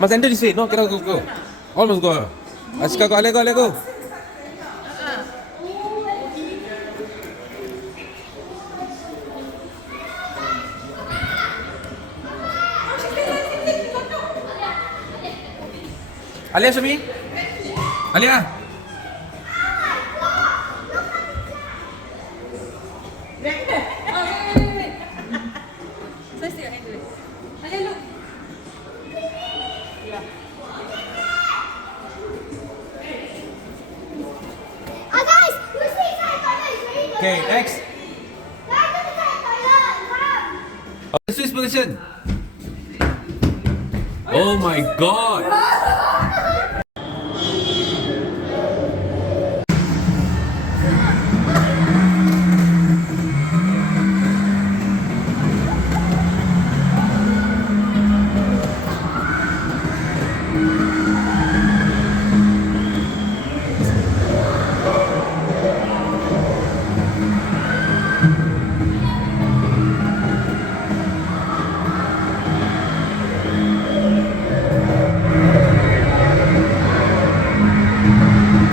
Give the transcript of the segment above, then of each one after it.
Must enter this way. No, cannot go. Almost go. Ashika, go, let go. Alia, Shami? Alia? Okay, next. Swiss position. Oh my God.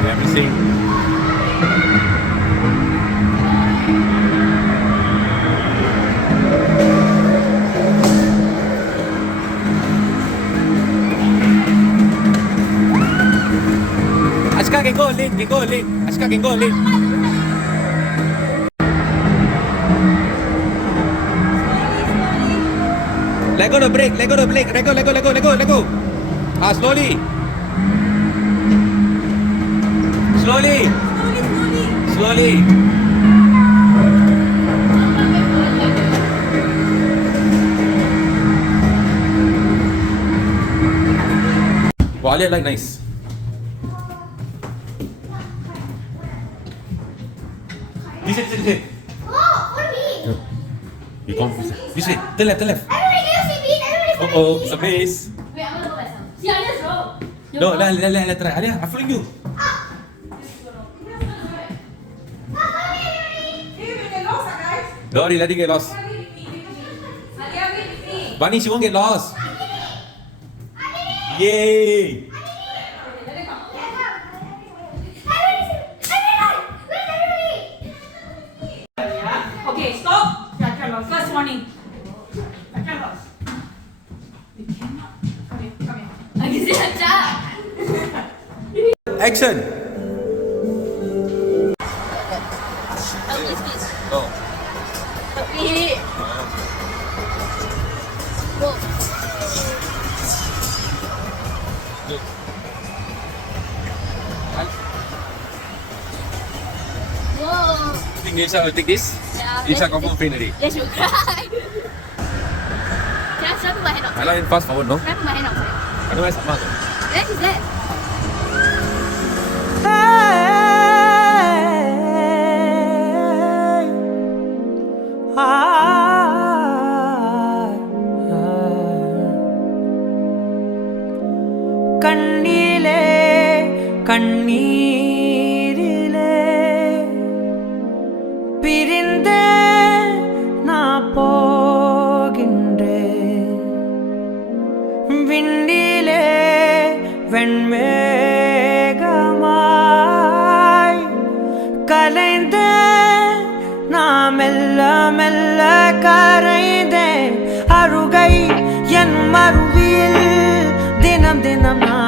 Everything. Ashika can go lead. Ashika can go lead. Let go the brake. Let go. Slowly. Wow, Alia like nice. This way. Oh, for me. You come this way. Turn left. Everybody gives me beat. Everybody Oh, it's a base. Wait, I'm gonna go myself. See, Alia's row. No, let try. Alia, I'm following you. Don't worry, let it get lost. Bunny, she won't get lost. Yay! Okay, stop. First warning. Come here. Action! Go. Whoa. You think Nilsa will take this? Yeah. Nilsa confirm faint already. Let's cry. Can I put my hand outside? I like fast forward, no? Can I put my hand outside? Otherwise, I'm out. Where is that? கண்ணிலே கண்ணீரிலே பிரிந்த நான் போகின்றேன் விண்ணிலே வெண்மேகமாய் கலைந்த நான் மெல்ல மெல்ல கரைந்தேன் அருகை என் மறுவியில் தினம் தினம் நான்